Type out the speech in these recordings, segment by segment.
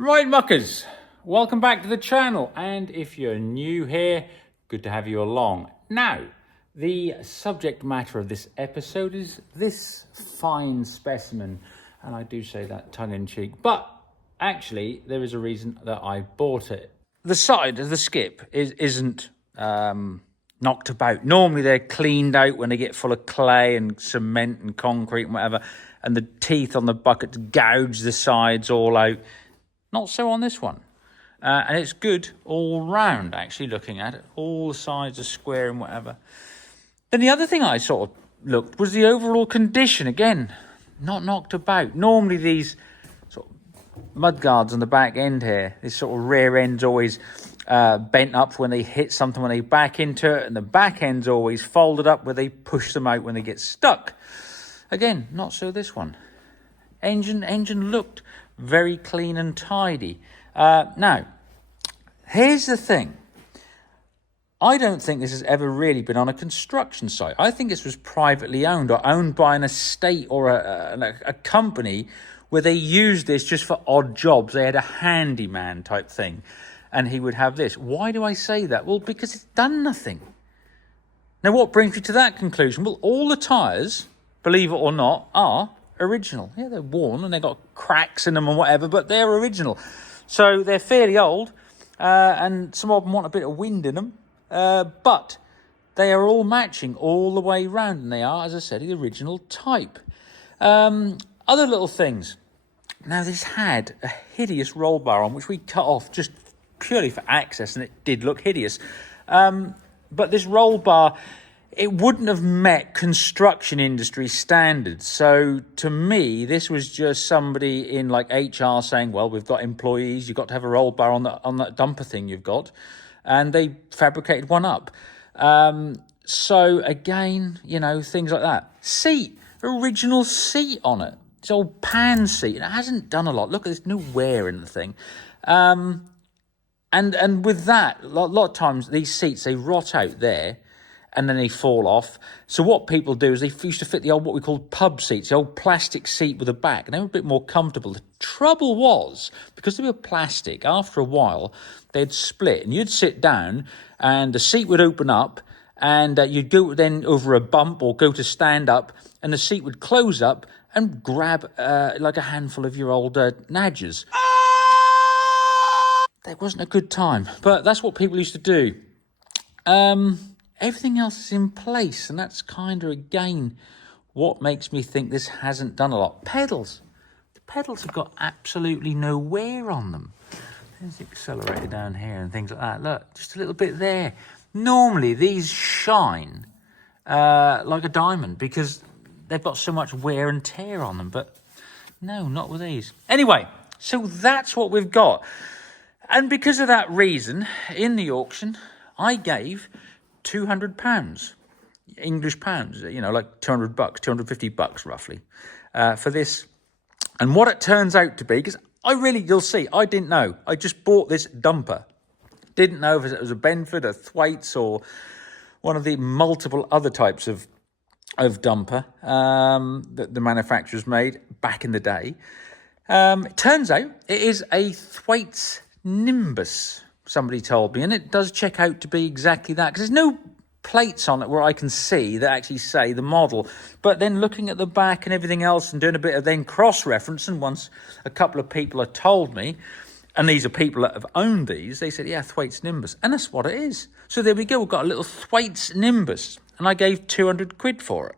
Right, muckers, welcome back to the channel, and if you're new here, good to have you along. Now, the subject matter of this episode is this fine specimen, and I do say that tongue-in-cheek, but actually there is a reason that I bought it. The side of the skip isn't knocked about. Normally they're cleaned out when they get full of clay and cement and concrete and whatever, and the teeth on the buckets gouge the sides all out. Not so on this one. And it's good all round, actually, looking at it. All the sides are square and whatever. Then the other thing I sort of looked was the overall condition. Again, not knocked about. Normally these sort of mud guards on the back end here, this sort of rear end's always bent up when they hit something, when they back into it, and the back end's always folded up where they push them out when they get stuck. Again, not so this one. Engine looked very clean and tidy. Now, here's the thing. I don't think this has ever really been on a construction site. I think this was privately owned or owned by an estate or a company where they used this just for odd jobs. They had a handyman type thing, and he would have this. Why do I say that? Well, because it's done nothing. Now, what brings you to that conclusion? Well, all the tyres, believe it or not, are original. Yeah, they're worn and they've got cracks in them and whatever, but they're original. So they're fairly old, and some of them want a bit of wind in them, but they are all matching all the way round, and they are, as I said, the original type. Other little things. Now, this had a hideous roll bar on, which we cut off just purely for access, and it did look hideous. But this roll bar, it wouldn't have met construction industry standards. So to me, this was just somebody in like HR saying, well, we've got employees, you've got to have a roll bar on that dumper thing you've got. And they fabricated one up. So again, you know, things like that. Seat, original seat on it. It's old pan seat. It hasn't done a lot. Look, there's no wear in the thing. And with that, a lot of times these seats, they rot out there, and then they fall off. So what people do is they used to fit the old, what we call pub seats, the old plastic seat with a back, and they were a bit more comfortable. The trouble was, because they were plastic, after a while, they'd split, and you'd sit down, and the seat would open up, and you'd go then over a bump or go to stand up, and the seat would close up and grab like a handful of your old Nadgers. That wasn't a good time, but that's what people used to do. Everything else is in place, and that's kind of, again, what makes me think this hasn't done a lot. Pedals. The pedals have got absolutely no wear on them. There's the accelerator down here and things like that. Look, just a little bit there. Normally, these shine like a diamond because they've got so much wear and tear on them, but no, not with these. Anyway, so that's what we've got. And because of that reason, in the auction, I gave £200, English pounds, you know, like $200, $250 roughly, for this. And what it turns out to be, because you'll see, I didn't know. I just bought this dumper. Didn't know if it was a Benford, a Thwaites, or one of the multiple other types of dumper that the manufacturers made back in the day. It turns out it is a Thwaites Nimbus, somebody told me, and it does check out to be exactly that, because there's no plates on it where I can see that actually say the model. But then looking at the back and everything else and doing a bit of then cross-reference, and once a couple of people have told me, and these are people that have owned these, they said, yeah, Thwaites Nimbus, and that's what it is. So there we go, we've got a little Thwaites Nimbus, and I gave £200 for it.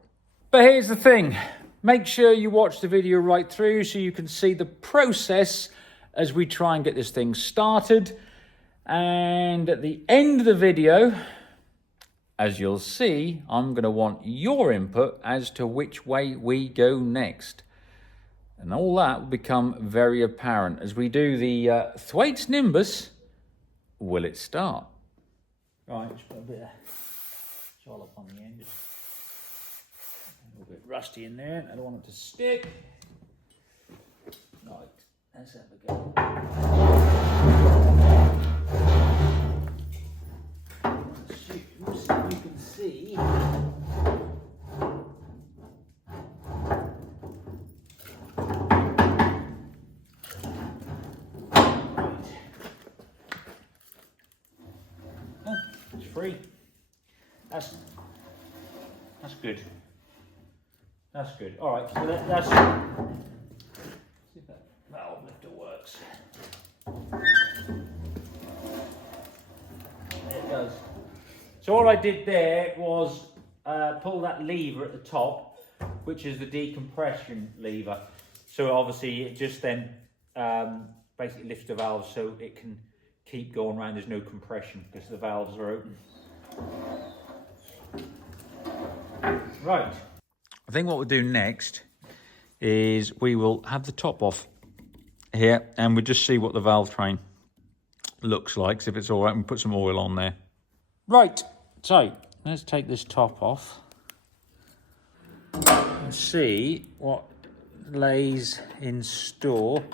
But here's the thing, make sure you watch the video right through so you can see the process as we try and get this thing started. And at the end of the video, as you'll see, I'm going to want your input as to which way we go next. And all that will become very apparent as we do the Thwaites Nimbus. Will it start? Right, just put a bit of jollop on the end. Just a little bit rusty in there. I don't want it to stick. Right, let's have a go. You can see free. That's good. That's good. All right, so that's. See if that valve lifter works. There it does. So all I did there was pull that lever at the top, which is the decompression lever. So obviously it just then basically lifts the valve so it can keep going around. There's no compression because the valves are open. Right. I think what we'll do next is we will have the top off here and we'll just see what the valve train looks like. So if it's all right, and put some oil on there. Right, so let's take this top off and see what lays in store.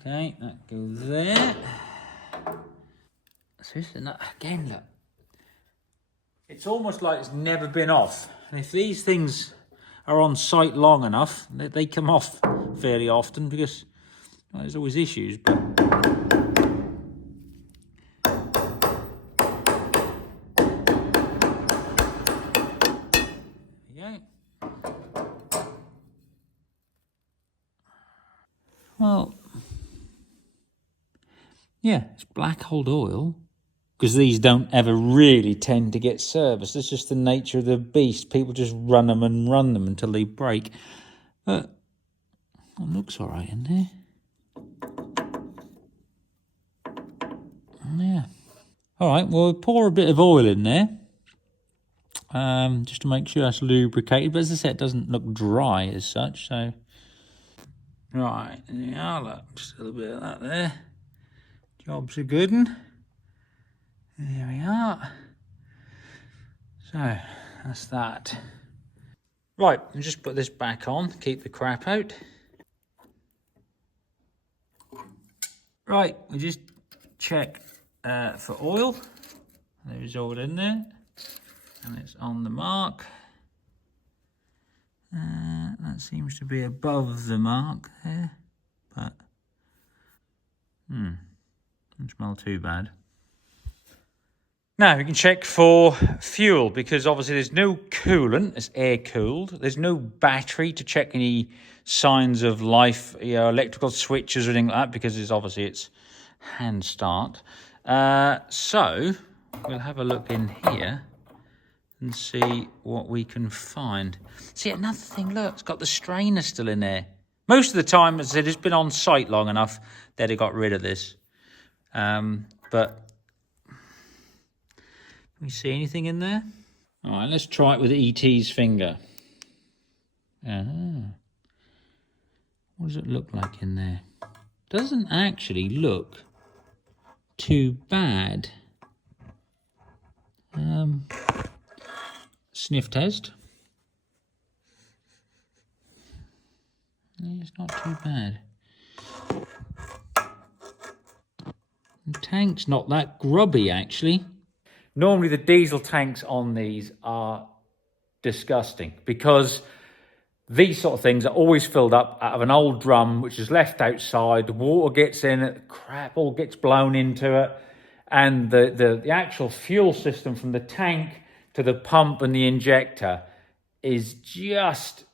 Okay, that goes there. So again, look. It's almost like it's never been off. And if these things are on site long enough, they come off fairly often because well, there's always issues. But there you go. Well, yeah, it's black old oil. Because these don't ever really tend to get serviced. It's just the nature of the beast. People just run them until they break. But it looks all right in there. Yeah. All right, well, we'll pour a bit of oil in there. Just to make sure that's lubricated. But as I said, it doesn't look dry as such. So, right, yeah, look, just a little bit of that there. Job's a good one. There we are. So, that's that. Right, I'll just put this back on, keep the crap out. Right, we just check for oil. There's oil in there. And it's on the mark. That seems to be above the mark there. But, doesn't smell too bad. Now we can check for fuel because obviously there's no coolant, it's air cooled. There's no battery to check any signs of life, electrical switches or anything like that because it's hand start. So we'll have a look in here and see what we can find. See, another thing, look, it's got the strainer still in there. Most of the time, as I said, it's been on site long enough that they got rid of this. But can we see anything in there? All right, let's try it with E.T.'s finger. What does it look like in there? Doesn't actually look too bad. Sniff test. It's not too bad. The tank's not that grubby, actually. Normally the diesel tanks on these are disgusting because these sort of things are always filled up out of an old drum which is left outside. The water gets in it, the crap all gets blown into it, and the actual fuel system from the tank to the pump and the injector is just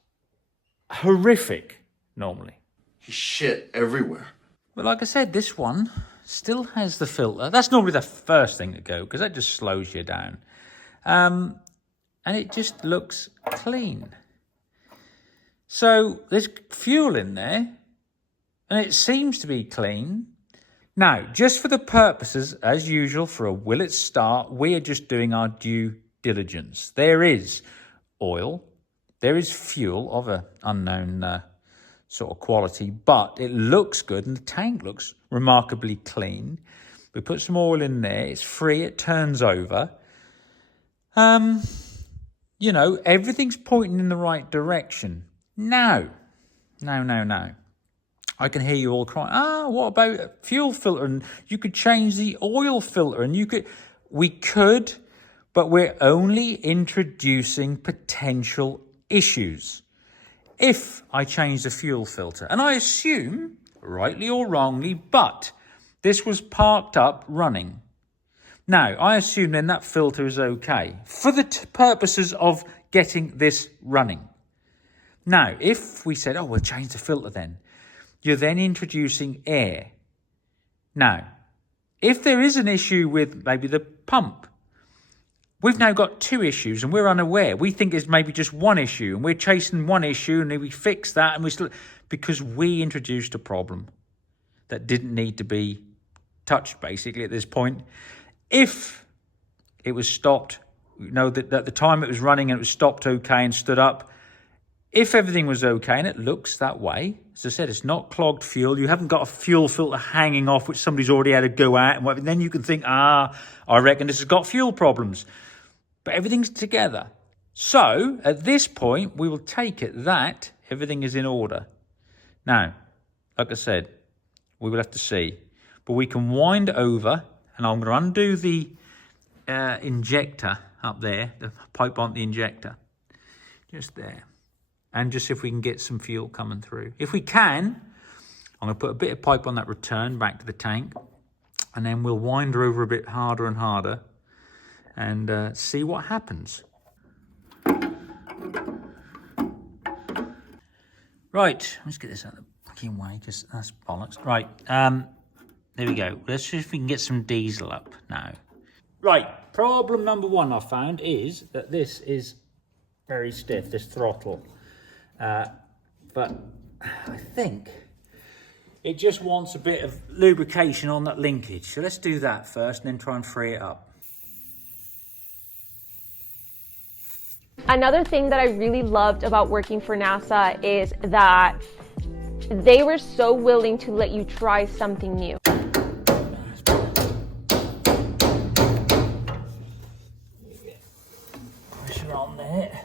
horrific normally. Shit everywhere. But like I said, this one still has the filter. That's normally the first thing to go because that just slows you down. And it just looks clean. So there's fuel in there and it seems to be clean. Now, just for the purposes, as usual, for a will it start, we are just doing our due diligence. There is oil, there is fuel of an unknown sort of quality, but it looks good and the tank looks remarkably clean. We put some oil in there, it's free, it turns over. You know, everything's pointing in the right direction. Now. I can hear you all crying, what about a fuel filter? And you could change the oil filter and we could, but we're only introducing potential issues. If I change the fuel filter, and I assume, rightly or wrongly, but this was parked up running. Now, I assume then that filter is okay for the purposes of getting this running. Now, if we said, oh, we'll change the filter then, you're then introducing air. Now, if there is an issue with maybe the pump, we've now got two issues and we're unaware. We think it's maybe just one issue and we're chasing one issue and then we fix that and we still, because we introduced a problem that didn't need to be touched basically at this point. If it was stopped, you know, that at the time it was running and it was stopped okay and stood up, if everything was okay, and it looks that way, as I said, it's not clogged fuel. You haven't got a fuel filter hanging off, which somebody's already had to go at, and whatever. Then you can think, I reckon this has got fuel problems. But everything's together. So, at this point, we will take it that everything is in order. Now, like I said, we will have to see. But we can wind over, and I'm going to undo the injector up there, the pipe on the injector. Just there. And just see if we can get some fuel coming through. If we can, I'm going to put a bit of pipe on that return back to the tank. And then we'll wind her over a bit harder and harder. And see what happens. Right, let's get this out of the fucking way, because that's bollocks. Right, there we go. Let's see if we can get some diesel up now. Right, problem number one I found is that this is very stiff, this throttle. But I think it just wants a bit of lubrication on that linkage. So let's do that first and then try and free it up. Another thing that I really loved about working for NASA is that they were so willing to let you try something new. Pressure on there.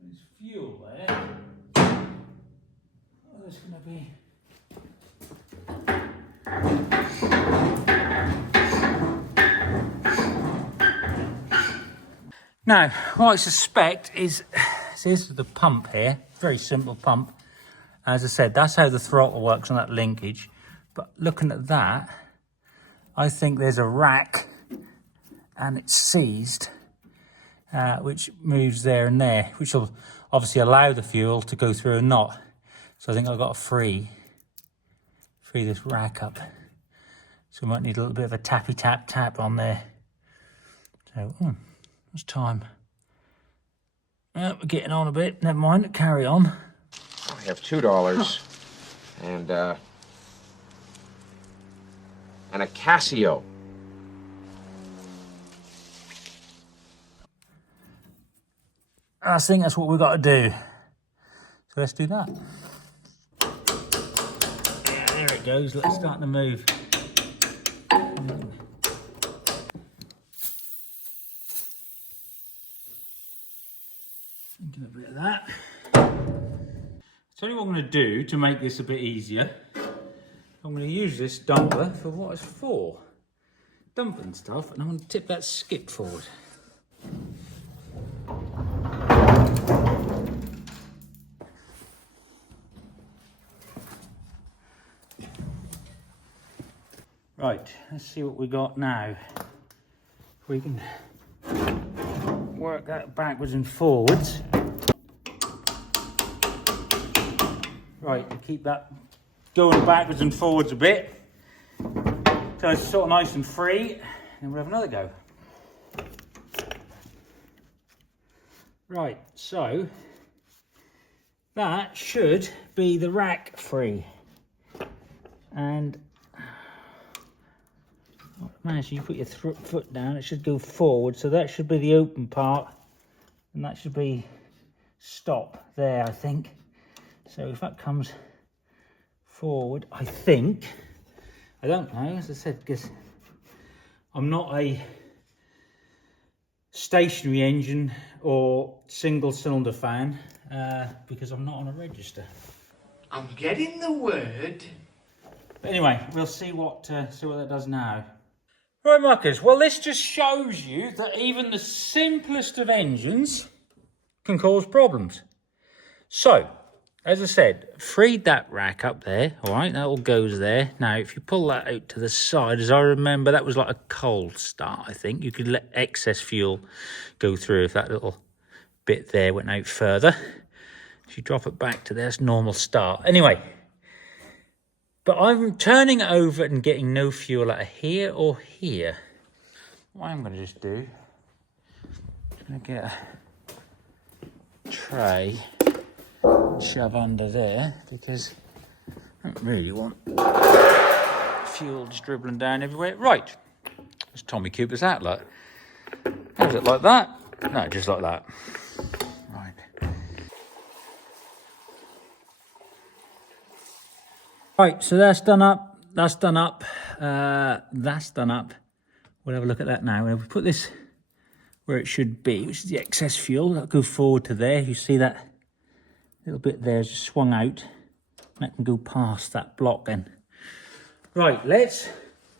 There's fuel there. Oh, there's going to be... Now, what I suspect is, this is the pump here, very simple pump. As I said, that's how the throttle works on that linkage. But looking at that, I think there's a rack and it's seized, which moves there and there, which will obviously allow the fuel to go through a knot. So I think I've got to free this rack up. So we might need a little bit of a tappy tap tap on there. So, it's time. We're getting on a bit. Never mind, carry on. I have $2 and a Casio. I think that's what we've got to do. So let's do that. Yeah, there it goes. Let's start to move. Thinking a bit of that. Tell you what I'm going to do to make this a bit easier. I'm going to use this dumper for what it's for. Dumping stuff, and I'm going to tip that skip forward. Right, let's see what we got now. We can work that backwards and forwards. Right, keep that going backwards and forwards a bit. So it's sort of nice and free. And we'll have another go. Right, so that should be the rack free. And man, so you put your foot down, it should go forward. So that should be the open part. And that should be stop there, I think. So if that comes forward, I think, I don't know, as I said, because I'm not a stationary engine or single cylinder fan because I'm not on a register. I'm getting the word. But anyway, we'll see what that does now. Right, muckers, well this just shows you that even the simplest of engines can cause problems. So, as I said, freed that rack up there, all right, that all goes there. Now, if you pull that out to the side, as I remember, that was like a cold start, I think. You could let excess fuel go through if that little bit there went out further. If you drop it back to there, it's normal start. Anyway, but I'm turning it over and getting no fuel out of here or here. What I'm going to just do, I'm going to get a tray, shove under there, because I don't really want fuel just dribbling down everywhere. Right, it's Tommy Cooper's hat, like. How's it like that? No, just like that. Right. Right, so that's done up, that's done up, that's done up. We'll have a look at that now. If we put this where it should be, which is the excess fuel, that'll go forward to there. You see that little bit there is just swung out. That can go past that block then. Right, let's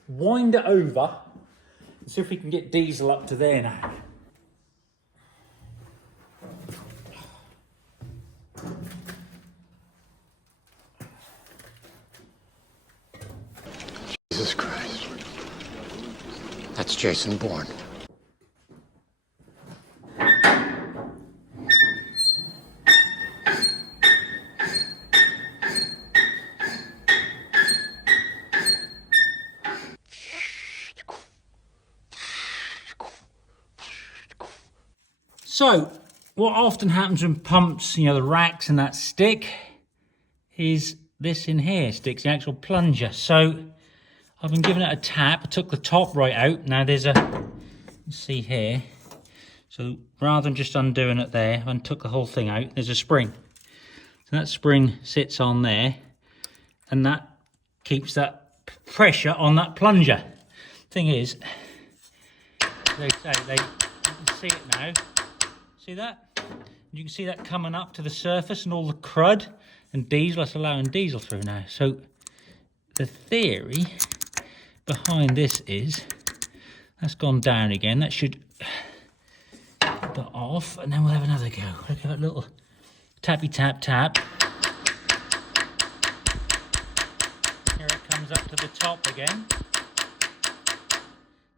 wind it over and see if we can get diesel up to there now. Jesus Christ. That's Jason Bourne. So, what often happens when pumps, you know, the racks and that stick, is this in here sticks, the actual plunger. So, I've been giving it a tap. I took the top right out. Now there's a, you see here. So, rather than just undoing it there, I took the whole thing out. There's a spring. So, that spring sits on there, and that keeps that pressure on that plunger. Thing is, they say, you can see it now. See that? You can see that coming up to the surface and all the crud and diesel. That's allowing diesel through now. So the theory behind this is that's gone down again. That should put off, and then we'll have another go. Look at that little tappy tap tap. Here it comes up to the top again.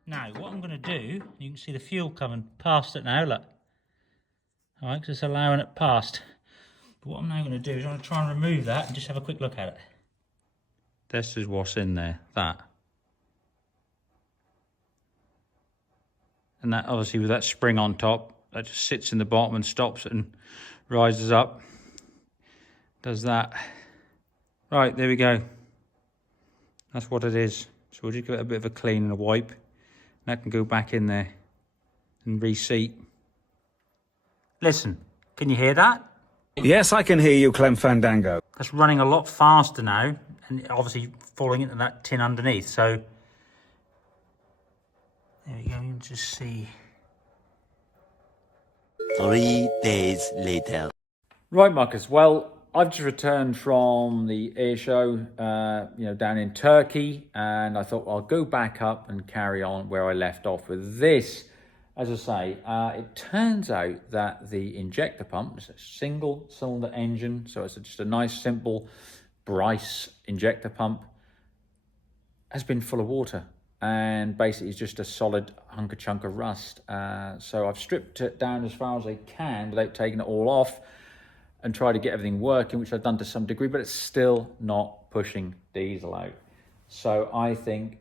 Now what I'm going to do, you can see the fuel coming past it now. Look. All right, because it's allowing it past. But what I'm now going to do is I'm going to try and remove that and just have a quick look at it. This is what's in there, that. And that obviously with that spring on top, that just sits in the bottom and stops it and rises up. Does that. Right, there we go. That's what it is. So we'll just give it a bit of a clean and a wipe. And that can go back in there and reseat. Listen, can you hear that? Yes, I can hear you, Clem Fandango. That's running a lot faster now, and obviously falling into that tin underneath. So there we go. You can just see. 3 days later. Right, Marcus. Well, I've just returned from the air show, down in Turkey, and I thought I'll go back up and carry on where I left off with this. As I say, it turns out that the injector pump is a single cylinder engine, so it's just a nice simple Bryce injector pump, has been full of water, and basically it's just a solid hunk of chunk of rust. So I've stripped it down as far as I can without taking it all off and try to get everything working, which I've done to some degree, but it's still not pushing diesel out. So I think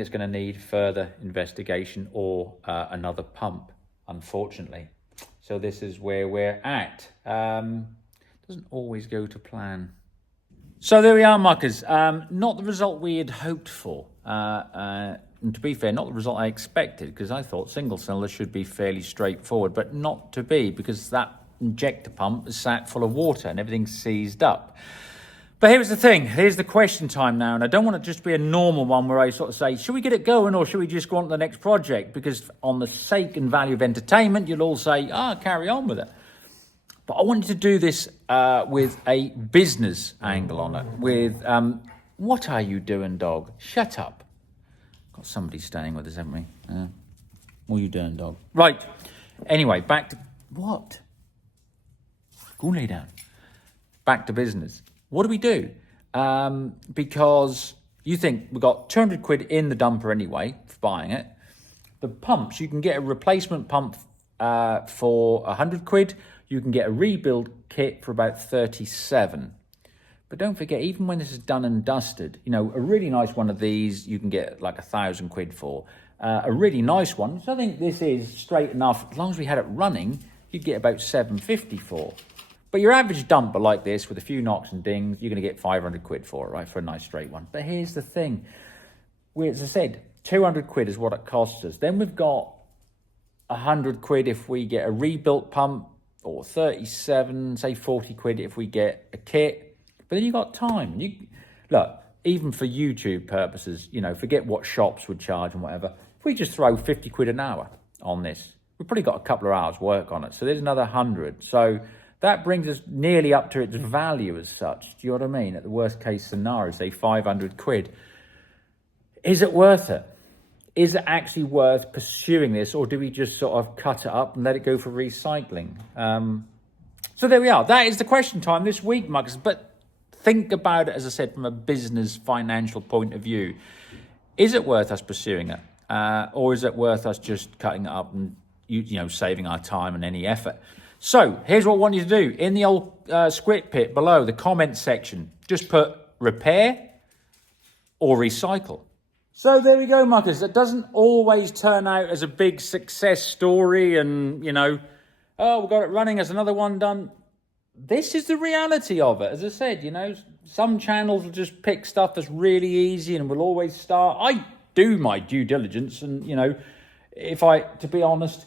it's going to need further investigation or another pump, unfortunately. So this is where we're at. Doesn't always go to plan. So there we are, muckers. Not the result we had hoped for. And to be fair, not the result I expected, because I thought single cylinder should be fairly straightforward, but not to be, because that injector pump is sat full of water and everything's seized up. But here's the thing. Here's the question time now. And I don't want it just to be a normal one where I sort of say, should we get it going or should we just go on to the next project? Because on the sake and value of entertainment, you'll all say, carry on with it. But I wanted to do this with a business angle on it. With, what are you doing, dog? Shut up. Got somebody staying with us, haven't we? What are you doing, dog? Right. Anyway, back to... What? Go and lay down. Back to business. What do? Because you think we've got 200 quid in the dumper anyway for buying it. The pumps, you can get a replacement pump for 100 quid. You can get a rebuild kit for about 37. But don't forget, even when this is done and dusted, you know, a really nice one of these, you can get like 1,000 quid for. A really nice one, which I think this is straight enough. As long as we had it running, you'd get about 750 for. But your average dumper like this, with a few knocks and dings, you're going to get 500 quid for it, right, for a nice straight one. But here's the thing. As I said, 200 quid is what it costs us. Then we've got 100 quid if we get a rebuilt pump, or 37, say 40 quid if we get a kit. But then you've got time. Look, even for YouTube purposes, you know, forget what shops would charge and whatever. If we just throw 50 quid an hour on this, we've probably got a couple of hours work on it. So there's another 100. So that brings us nearly up to its value as such. Do you know what I mean? At the worst case scenario, say 500 quid. Is it worth it? Is it actually worth pursuing this, or do we just sort of cut it up and let it go for recycling? So there we are. That is the question time this week, Muggers. But think about it, as I said, from a business financial point of view. Is it worth us pursuing it? Or is it worth us just cutting it up and you know, saving our time and any effort? So here's what I want you to do. In the old script pit below, the comment section, just put repair or recycle. So there we go, muckers. It doesn't always turn out as a big success story and, you know, oh, we've got it running, there's another one done. This is the reality of it. As I said, you know, some channels will just pick stuff that's really easy and will always start. I do my due diligence and, you know, to be honest,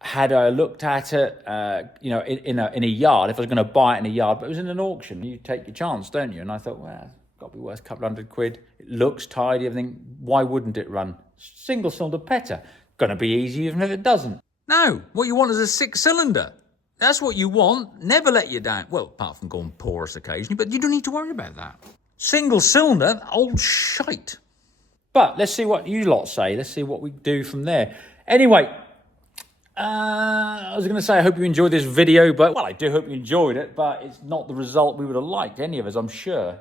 had I looked at it, you know, in a yard, if I was going to buy it in a yard, but it was in an auction, you take your chance, don't you? And I thought, well, it's got to be worth a couple $100 quid. It looks tidy, everything. Why wouldn't it run? Single cylinder petter. Going to be easy even if it doesn't. No, what you want is a 6-cylinder. That's what you want. Never let you down. Well, apart from going porous occasionally, but you don't need to worry about that. Single cylinder, old shite. But let's see what you lot say. Let's see what we do from there. Anyway, I was going to say I hope you enjoyed this video, but, well, I do hope you enjoyed it, but it's not the result we would have liked, any of us, I'm sure.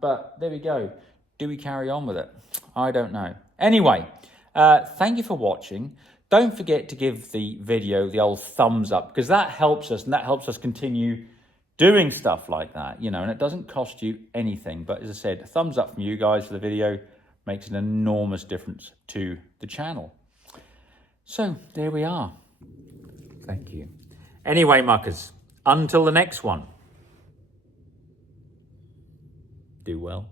But there we go. Do we carry on with it? I don't know. Anyway, thank you for watching. Don't forget to give the video the old thumbs up, because that helps us, and that helps us continue doing stuff like that, you know, and it doesn't cost you anything. But as I said, a thumbs up from you guys for the video makes an enormous difference to the channel. So there we are. Thank you. Anyway, muckers, until the next one, do well.